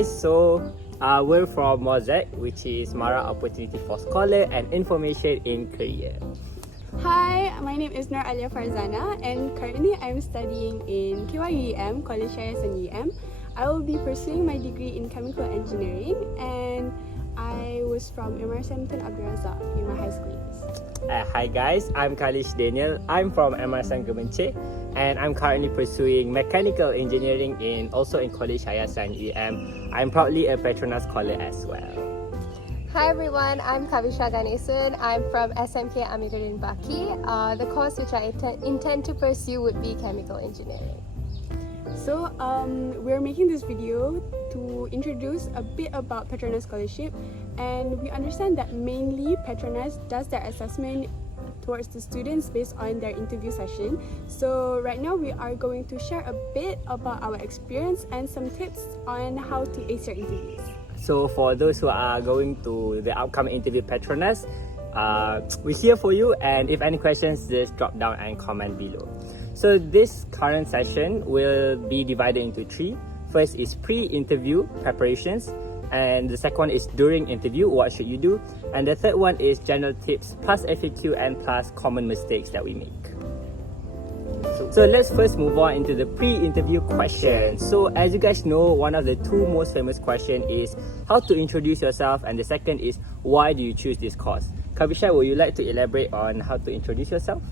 guys, so we're from Mosaic, which is Mara Opportunity for Scholar and Information in Career. Hi, my name is Nur Alia Farzana and currently I'm studying in KYUEM, College Science UEM. I will be pursuing my degree in chemical engineering and I was from MRSM Tun Abdul Razak in my high school years. Hi guys, I'm Kalish Daniel. I'm from MRSM Gebenche and I'm currently pursuing mechanical engineering also in College Hayasan UEM. I'm proudly a Petronas Scholar as well. Hi everyone, I'm Kavisha Ganesan. I'm from SMK Amiruddin Baki. The course which I intend to pursue would be chemical engineering. So we're making this video to introduce a bit about Petronas Scholarship, and we understand that mainly Petronas does their assessment towards the students based on their interview session. So right now we are going to share a bit about our experience and some tips on how to ace your interviews. So for those who are going to the upcoming interview Petronas, we're here for you, and if any questions, just drop down and comment below. So this current session will be divided into three. First is pre-interview preparations, and the second one is during interview, what should you do, and the third one is general tips plus FAQ and plus common mistakes that we make. So let's first move on into the pre-interview questions. So as you guys know, one of the two most famous questions is how to introduce yourself, and the second is why do you choose this course. Kavisha, would you like to elaborate on how to introduce yourself?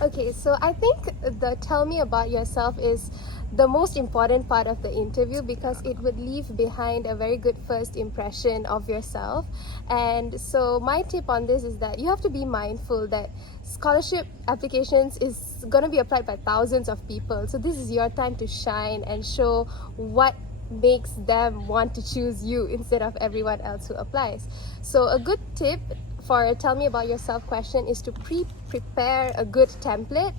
Okay, so I think the tell me about yourself is the most important part of the interview because it would leave behind a very good first impression of yourself. And so my tip on this is that you have to be mindful that scholarship applications is going to be applied by thousands of people. So this is your time to shine and show what makes them want to choose you instead of everyone else who applies. So a good tip for a tell me about yourself question is to prepare a good template,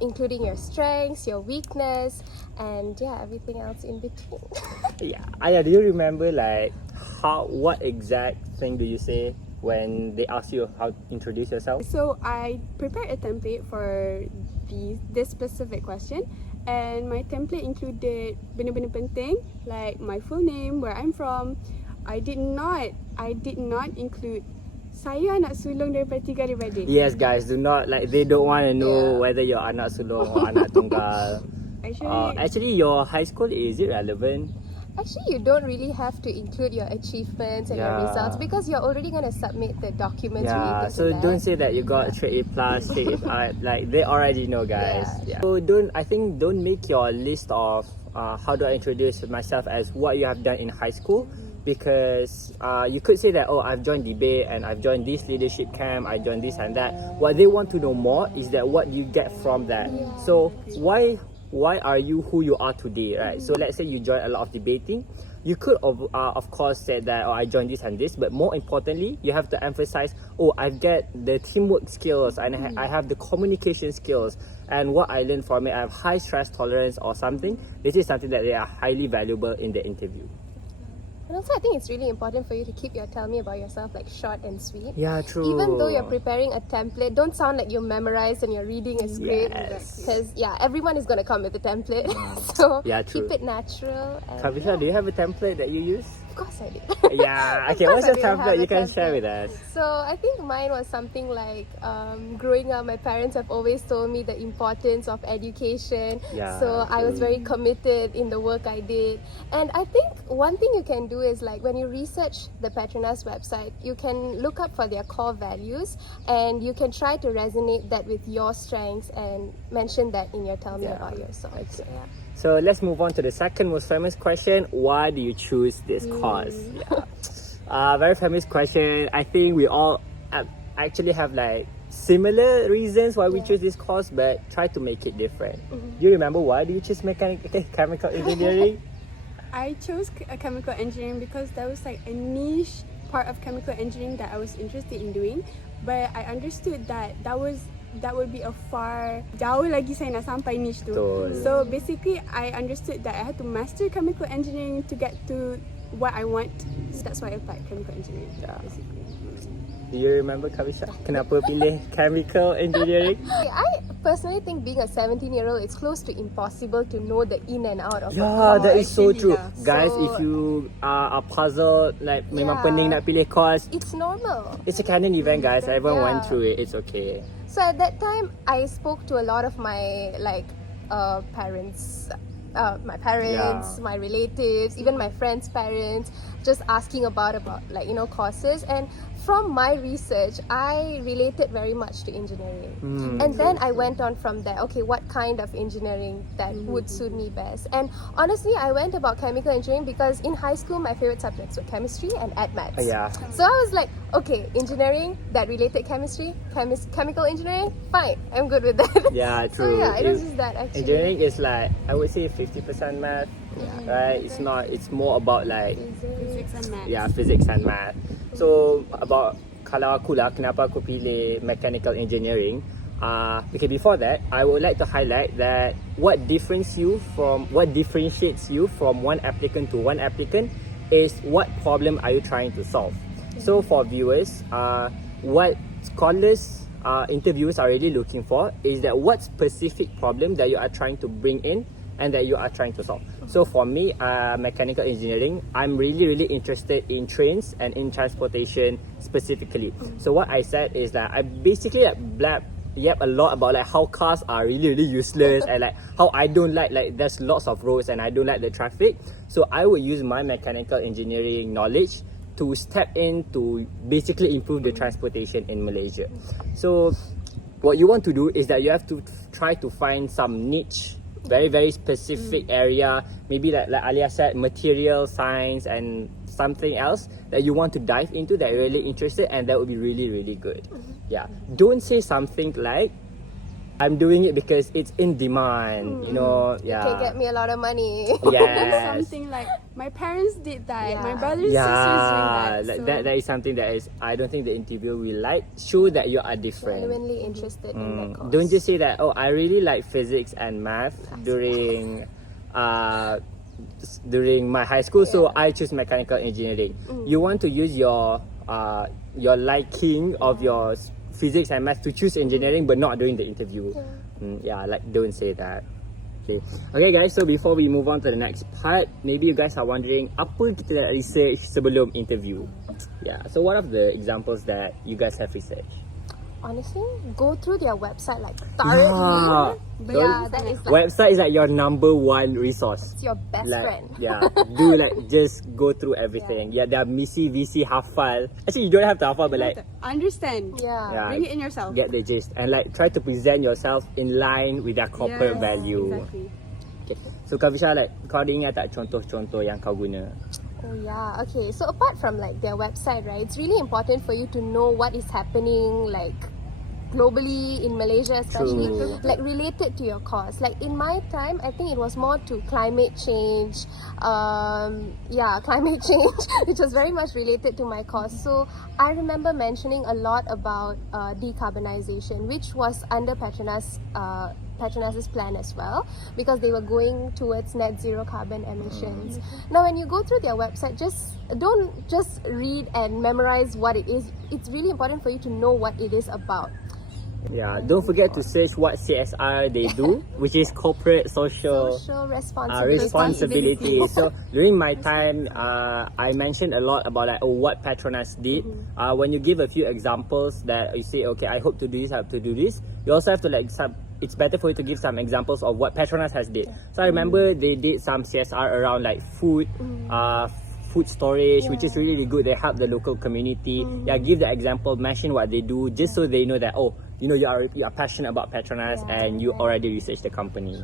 including your strengths, your weakness, and yeah, everything else in between. Yeah, Aya, do you remember like what exact thing do you say when they ask you how to introduce yourself? So I prepared a template for this specific question, and my template included benda-benda penting like my full name, where I'm from. I did not include saya anak sulung daripada 3 adik-beradik. Yes guys, do not they don't want to know whether you're anak sulung or anak tunggal. Actually your high school, is it relevant? Actually, you don't really have to include your achievements and your results because you're already going to submit the documents related to so that. don't say that you got straight A+, straight A, like they already know guys. So don't make your list of how do I introduce myself as what you have done in high school, because you could say that, oh, I've joined debate and I've joined this leadership camp, I joined this and that. What they want to know more is that what you get from that. So why are you who you are today, right? So let's say you join a lot of debating, you could of course say that, oh, I joined this and this, but more importantly you have to emphasize, oh, I've got the teamwork skills and I have the communication skills, and what I learned from it, I have high stress tolerance or something. This is something that they are highly valuable in the interview. And also, I think it's really important for you to keep your tell me about yourself short and sweet. Yeah, true. Even though you're preparing a template, don't sound like you're memorized and you're reading a script. Because everyone is going to come with a template. So keep it natural. Kavisha, do you have a template that you use? Of course I do. Yeah, okay, what's your template? You can share with us. So I think mine was something like growing up, my parents have always told me the importance of education. So I was very committed in the work I did. And I think one thing you can do is when you research the Petronas website, you can look up for their core values and you can try to resonate that with your strengths and mention that in your tell me about yourself. So let's move on to the second most famous question. Why do you choose this course? Very famous question. I think we all actually have similar reasons why we choose this course, but try to make it different. Do you remember why do you choose chemical engineering? I chose chemical engineering because that was a niche part of chemical engineering that I was interested in doing, but I understood that would be a jauh lagi saya nak sampai niche tu. So basically I understood that I had to master chemical engineering to get to what I want. So that's why I applied chemical engineering basically. Do you remember, Kavisha? Kenapa pilih chemical engineering? I personally think being a 17-year-old, it's close to impossible to know the in and out of a Yeah, that is so actually, true. yeah. Guys, So- if you are puzzled, like memang Yeah. pening nak pilih course, It's normal. it's a canon event, guys. Everyone went Yeah. through it. It's okay. So at that time, I spoke to a lot of my parents, my parents, Yeah. my relatives, even my friends' parents, just asking about courses. And from my research, I related very much to engineering. And then I went on from there. Okay, what kind of engineering that would suit me best? And honestly, I went about chemical engineering because in high school, my favorite subjects were chemistry and maths. Yeah. So I was like, okay, engineering that related chemistry, chemical engineering, fine, I'm good with that. Yeah, So true. yeah, it was just that actually. Engineering is like, I would say 50% math, right? It's not. It's more about like Physics and math. physics and math. So about kalau aku lah, kenapa aku pilih mechanical engineering? Okay, before that, I would like to highlight that what differentiates you from one applicant to one applicant is what problem are you trying to solve. So for viewers, what scholars, interviewers are really looking for is that what specific problem that you are trying to bring in and that you are trying to solve. So for me, mechanical engineering, I'm really interested in trains and in transportation specifically. So what I said is that I basically blab a lot about like how cars are really useless and like how I don't like there's lots of roads and I don't like the traffic. So I would use my mechanical engineering knowledge to step in to basically improve the transportation in Malaysia. So what you want to do is that you have to try to find some niche, very specific area, maybe like Alia said, material science and something else that you want to dive into that you're really interested, and that would be really good. Yeah, don't say something like I'm doing it because it's in demand, you know. Yeah, Okay, get me a lot of money. yes. Something like my parents did that, Yeah. my brothers sisters doing that. Like So that is something that is, I don't think the interviewer will like. Show that you are different. Genuinely interested in that course. Don't just say that, oh, I really like physics and math during my high school, so I choose mechanical engineering. You want to use your liking of your physics and math to choose engineering, but not during the interview. Like don't say that. Okay guys, so before we move on to the next part, maybe you guys are wondering apa kita nak research sebelum interview. Yeah, so what are the examples that you guys have researched? Honestly, go through their website like thoroughly. Yeah, that is like Website is like your number one resource. it's your best Like, friend. yeah, do like just go through everything. Yeah, there are misi, visi, hafal. Actually, you don't have to hafal, but like understand. Yeah. yeah, Bring it in yourself. get the gist and like try to present yourself in line with their corporate Yes, value. Exactly. Okay. So Kavisha, like kau ada ingat tak contoh-contoh yang kau guna? Oh yeah. Okay. So apart from like their website, right? It's really important for you to know what is happening like globally in Malaysia, especially True. like related to your course. Like in my time, I think it was more to climate change. Climate change, which was very much related to my course. So I remember mentioning a lot about decarbonization, which was under Petronas's plan as well, because they were going towards net zero carbon emissions. Now when you go through their website, don't just read and memorize what it is. It's really important for you to know what it is about. Yeah, don't forget to search what CSR they do, which is corporate social responsibility. So during my time, I mentioned a lot about like what Petronas did. When you give a few examples that you say, okay, I hope to do this, I hope to do this. You also have to like it's better for you to give some examples of what Petronas has did. So I remember they did some CSR around like food storage, which is really good. They help the local community. Yeah, give the example, mention what they do, just so they know that, oh, you know, you are passionate about Petronas and you already researched the company.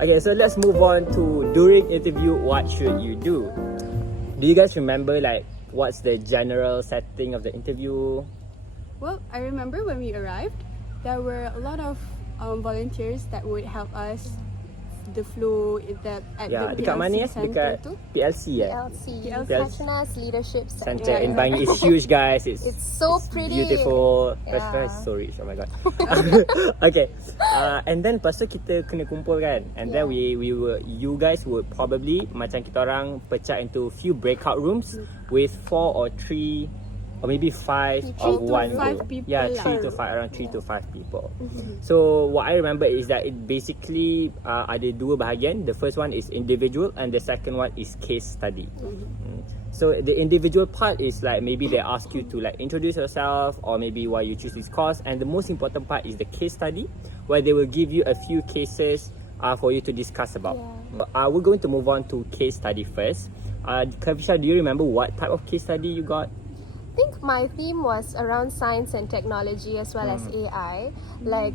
Okay, so let's move on to during interview, what should you do? Do you guys remember like what's the general setting of the interview? Well, I remember when we arrived, there were a lot of volunteers that would help us the flow at Yeah, the dekat PLC mana ya? center Dekat tu. PLC PLC, Petronas Leadership Center Center. in Bangi. It's huge, guys. It's so pretty. Beautiful. Yeah. Petronas is so rich. Oh my god. Okay. And then lepas tu kita kena kumpul kan. And then you guys would probably macam kita orang pecah into few breakout rooms with 4 or 3 or maybe 5 of to one 5 group. people Yeah, lah. around 3 to 5 people. So what I remember is that it basically ada dua bahagian. The first one is individual and the second one is case study. So the individual part is like maybe they ask you to like introduce yourself or maybe why you choose this course, and the most important part is the case study where they will give you a few cases for you to discuss about. We're going to move on to case study first. Kavisha, do you remember what type of case study you got? I think my theme was around science and technology as well as AI. Like,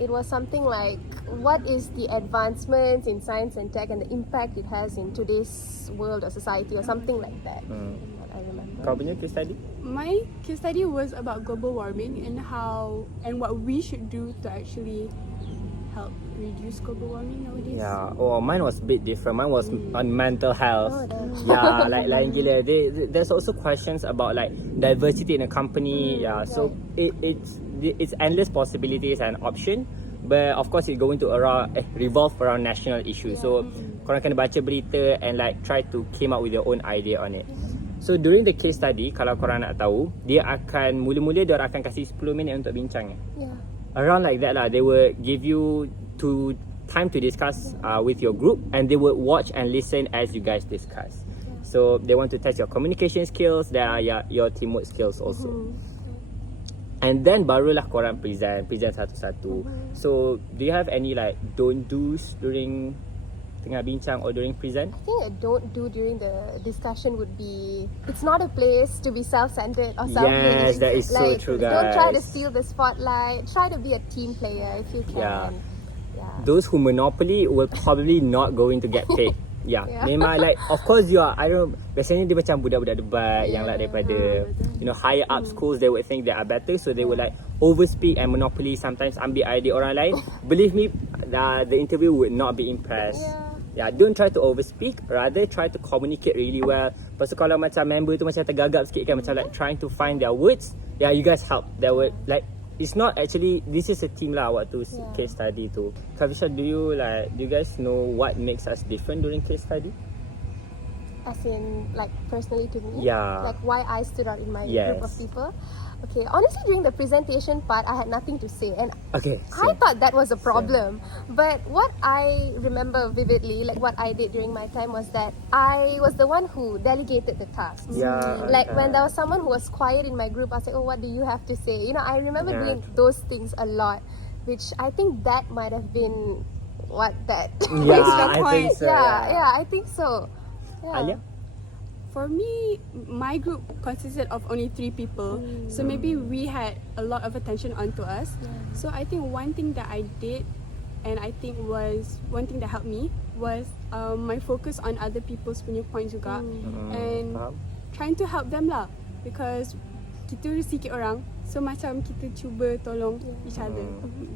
it was something like, what is the advancements in science and tech and the impact it has in today's world or society or something like that. What I remember. Kau punya case study? My case study was about global warming and what we should do to actually help reduce global warming nowadays. Yeah. Oh, mine was a bit different. Mine was on mental health. Oh, damn. Yeah, like lain gila. There's also questions about like diversity in a company. Yeah. So it's endless possibilities and option. But of course it's going to revolve around national issues. So korang kena baca berita and like try to came up with your own idea on it. So during the case study, kalau korang nak tahu, dia akan mula-mula dia akan kasih 10 minit untuk bincang. Yeah. Around like that lah, they will give you time to discuss with your group, and they will watch and listen as you guys discuss. So they want to test your communication skills, your teamwork skills also. And then barulah korang present satu-satu. So do you have any like don't do's during tengah bincang or during present? I think a don't do during the discussion would be, it's not a place to be self-centered or selfish. Yes, that is so like, true, Don't try to guys. steal the spotlight. Try to be a team player if you can. Yeah. Yeah. Those who monopoly will probably not going to get paid. Yeah. Memang like, of course you are, I don't know, biasanya dia macam budak-budak debat yang like daripada higher up schools, they would think they are better, so they would like overspeak and monopoly, sometimes ambil idea orang lain. Believe me, the interview would not be impressed. Yeah, don't try to overspeak, rather try to communicate really well. Lepas tu kalau macam member tu macam tergagap sikit kan, macam like trying to find their words, yeah, you guys help. That would like, it's not actually, this is a team lah waktu case study tu. Kavisha, do you guys know what makes us different during case study? As in, like, personally to me? Yeah. Like, why I stood out in my group of Yes. people? Okay, honestly, during the presentation part, I had nothing to say. And Okay, I same. thought that was a problem. But what I remember vividly, like what I did during my time, was that I was the one who delegated the tasks. Yeah, Like when okay. there was someone who was quiet in my group, I was like, oh, what do you have to say? You know, I remember Yeah, doing those things a lot, which I think that might have been what that. Yeah, Extra I think point. so. yeah, I think so. Yeah. Alia? For me, my group consisted of only 3 people, so maybe we had a lot of attention onto us. So I think one thing that I did, and I think was one thing that helped me, was my focus on other people's punya points juga, and Faham? trying to help them lah, because kita sikit orang, so macam kita cuba tolong each other.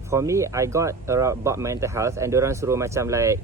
For me, I got about mental health, and diorang suruh macam like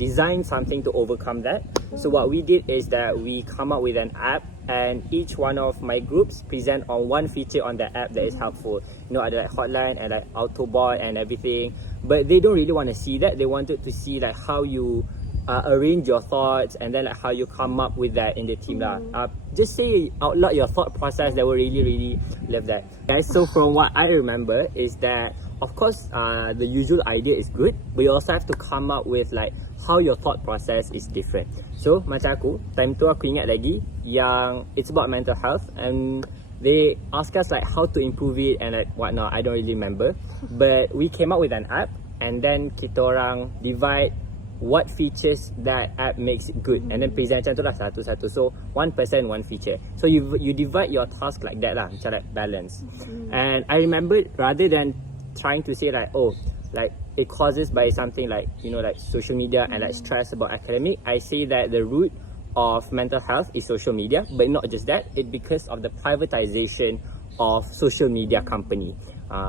design something to overcome that. So what we did is that we come up with an app, and each one of my groups present on one feature on the app that is helpful. You know, ada like hotline and like Autobot and everything. But they don't really want to see that. They wanted to see like how you arrange your thoughts, and then like how you come up with that in the team lah. Just say out loud your thought process. They will really love that, guys. So from what I remember is that, of course, the usual idea is good, but you also have to come up with like how your thought process is different. So macam aku, time tu aku ingat lagi yang it's about mental health, and they ask us like how to improve it and like whatnot. I don't really remember, but we came up with an app, and then kita orang divide what features that app makes it good, and then present macam tu lah satu-satu. So one person, one feature. So you divide your task like that lah, macam like balance. And I remember, rather than trying to say like, oh, like it causes by something like, you know, like social media and like stress about academic, I say that the root of mental health is social media. But not just that, it because of the privatization of social media company.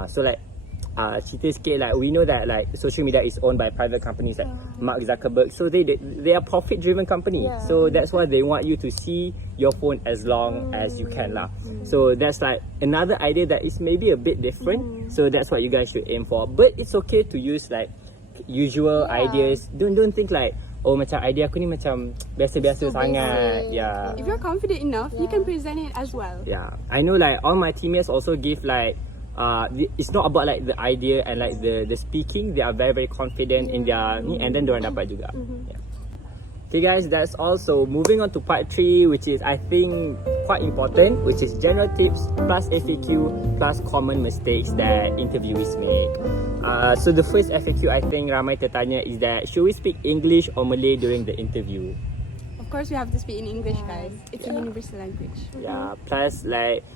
So like cerita sikit, like we know that like social media is owned by private companies like Mark Zuckerberg, so they are profit driven company. So that's why they want you to see your phone as long as you can lah. So that's like another idea that is maybe a bit different. So that's what you guys should aim for. But it's okay to use like usual ideas. Don't think like, oh macam idea aku ni macam biasa-biasa So sangat. basic. Yeah. If you're confident enough, you can present it as well. Yeah, I know like all my teammates also give like it's not about like the idea and like the speaking. They are very very confident in their ni, and then diorang dapat juga. Yeah. Okay guys, that's also moving on to part 3, which is I think quite important, which is general tips plus FAQ plus common mistakes that interviewees make. So the first FAQ I think ramai tertanya is that should we speak English or Malay during the interview? Of course, we have to speak in English, guys. It's a universal language. Yeah, plus like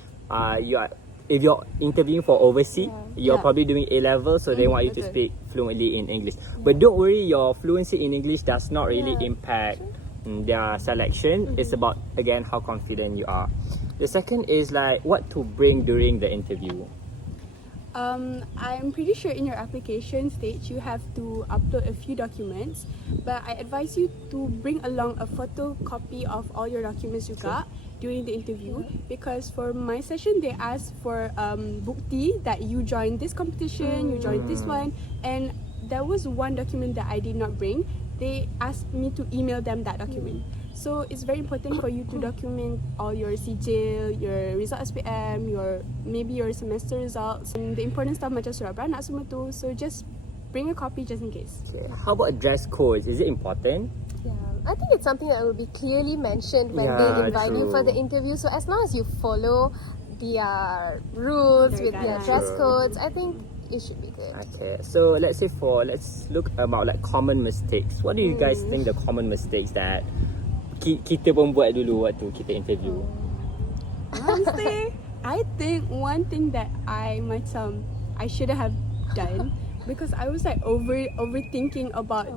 if you're interviewing for overseas, you're Yeah. probably doing A-level, so they want you to betul. speak fluently in English. But don't worry, your fluency in English does not really impact their selection. It's about, again, how confident you are. The second is like what to bring during the interview. I'm pretty sure in your application stage you have to upload a few documents, but I advise you to bring along a photocopy of all your documents you got during the interview, because for my session they asked for bukti that you joined this competition, you joined this one, and there was one document that I did not bring. They asked me to email them that document. So it's very important for you to document all your sijil, your result SPM, maybe your semester results, and the important stuff macam surat beranak semua tu. So just bring a copy just in case. Okay. How about dress codes? Is it important? Yeah, I think it's something that will be clearly mentioned when Yeah, they invite you for true. the interview. So as long as you follow their rules Their with their guidelines. dress True. codes, I think it should be good. Okay, so let's look about like common mistakes. What do you guys think the common mistakes that kita pun buat dulu waktu kita interview? Honestly, I think one thing that I shouldn't have done, because I was like overthinking about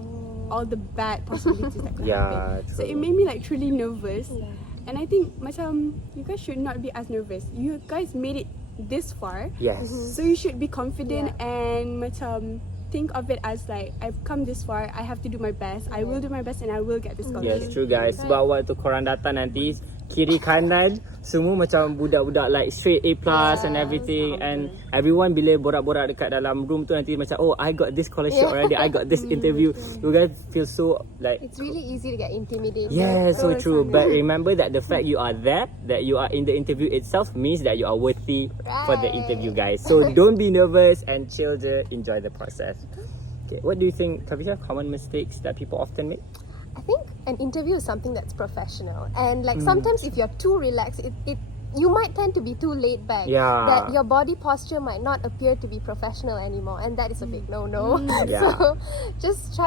all the bad possibilities that could Yeah, happen. So true. it made me like truly nervous. And I think you guys should not be as nervous. You guys made it this far. Yes. So you should be confident and think of it as like, I've come this far, I have to do my best. I will do my best and I will get this scholarship. Yes, true guys. Sebab waktu korang datang nanti, kiri kanan semua macam budak-budak like straight A+ and everything, and everyone bila borak-borak dekat dalam room tu nanti macam, oh, I got this scholarship already, I got this interview. You guys feel so like, It's really easy to get intimidated. yeah, so Oh, true. sangat. But remember that the fact you are there, that you are in the interview itself, means that you are worthy for the Right. interview, guys. So don't be nervous and chill je, enjoy the process. Okay, what do you think, Kavisha, common mistakes that people often make? I think an interview is something that's professional, and like sometimes if you're too relaxed, you might tend to be too laid back. Yeah. That your body posture might not appear to be professional anymore, and that is a big no-no. Yeah. So just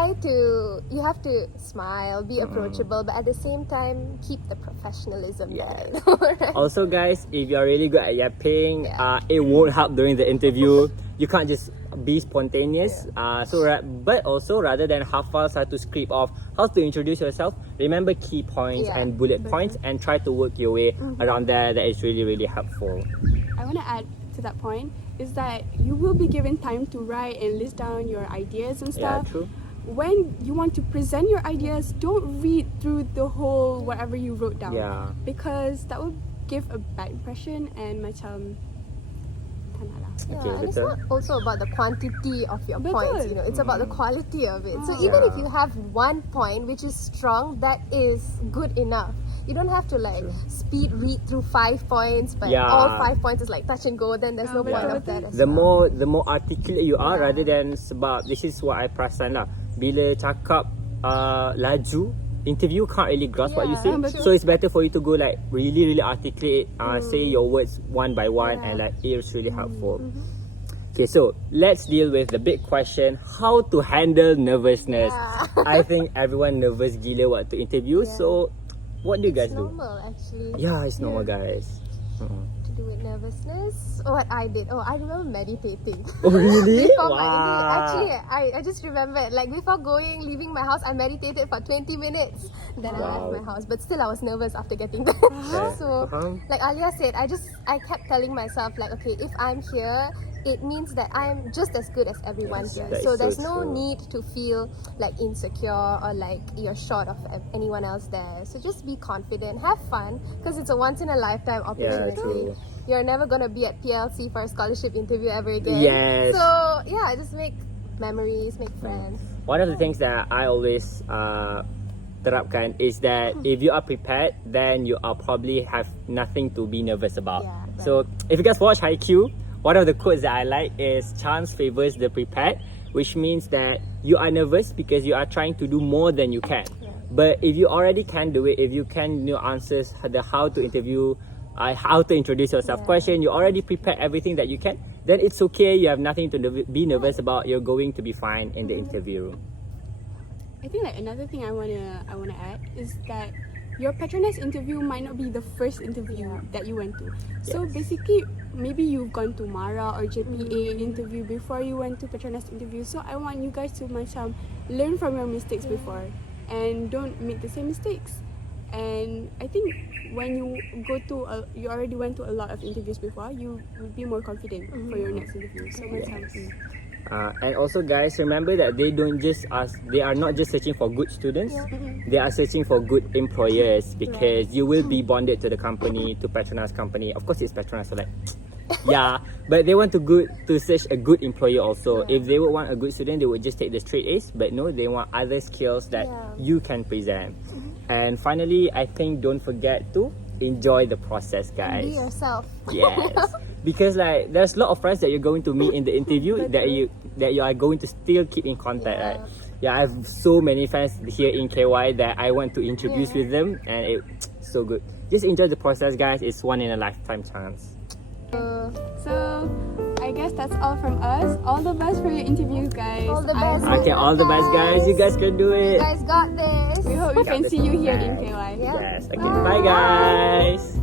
you have to smile, be approachable, but at the same time keep the professionalism there. Yes. You know, right? Also, guys, if you're really good at yapping, it won't help during the interview. You can't just be spontaneous. But also, rather than hafal satu script of how to introduce yourself, remember key points Yeah. and bullet points and try to work your way around there. That is really, really helpful. I want to add to that point is that you will be given time to write and list down your ideas and Yeah, stuff. true. When you want to present your ideas, don't read through the whole whatever you wrote down. Yeah. Because that will give a bad impression and macam tak nak lah. Yeah, Okay, and it's betul. not also about the quantity of your Betul. points, you know, it's about the quality of it. So even if you have one point which is strong, that is good enough. You don't have to like speed read through 5 points, but Yeah. all 5 points is like touch and go, then there's no point of that as The well. more articulate you are, rather than, sebab this is what I perasan lah, bila cakap laju, interview can't really grasp what you say. Yeah, So it's better for you to go like really, really articulate, say your words one by one, and like it's really helpful. Okay, so let's deal with the big question: how to handle nervousness. Yeah. I think everyone nervous gila waktu interview. Yeah. So what do you guys It's do? normal actually Yeah, it's normal, guys. to do with nervousness. What I did, I remember meditating. Oh really? Before my interview, actually, I just remembered, like before leaving my house, I meditated for 20 minutes. Then I left my house, but still I was nervous after getting there. So, like Alia said, I kept telling myself like, okay, if I'm here, it means that I'm just as good as everyone here. that So is so there's no true. need to feel like insecure or like you're short of anyone else there. So just be confident, have fun, because it's a once in a lifetime opportunity. true. You're never gonna be at PLC for a scholarship interview ever again. Yes. So yeah, just make memories, make friends. One of the things that I always terapkan is that if you are prepared, then you are probably have nothing to be nervous about. Yeah, right. So if you guys watch Haikyuu, one of the quotes that I like is chance favors the prepared, which means that you are nervous because you are trying to do more than you can. But if you already can do it, if you can answers the how to interview, how to introduce yourself question, you already prepare everything that you can, then it's okay. You have nothing to be nervous about. You're going to be fine in the interview room. I think like another thing I wanna add is that your Petronas interview might not be the first interview that you went to. So basically, maybe you've gone to Mara or JPA interview before you went to Petronas interview. So I want you guys to macam learn from your mistakes before and don't make the same mistakes. And I think when you go to you already went to a lot of interviews before, you will be more confident for your next interview. So macam And also guys, remember that they are not just searching for good students, they are searching for good employers, because you will be bonded to the company, to Petronas company. Of course it's Petronas, so like yeah, but they want to search a good employer also. If they would want a good student, they would just take the straight A's, but no, they want other skills that you can present. And finally, I think don't forget to enjoy the process, guys. Be yourself. Yes. Because like there's a lot of friends that you're going to meet in the interview that you are going to still keep in contact, right? Yeah, I have so many friends here in KY that I want to introduce with them, and it's so good. Just enjoy the process, guys. It's one in a lifetime chance. So I guess that's all from us. All the best for your interviews, guys. All the best. Okay, all the best, guys. You guys can do it. You guys got this. We hope we can see you here in KY. Yes. Okay. Bye, guys.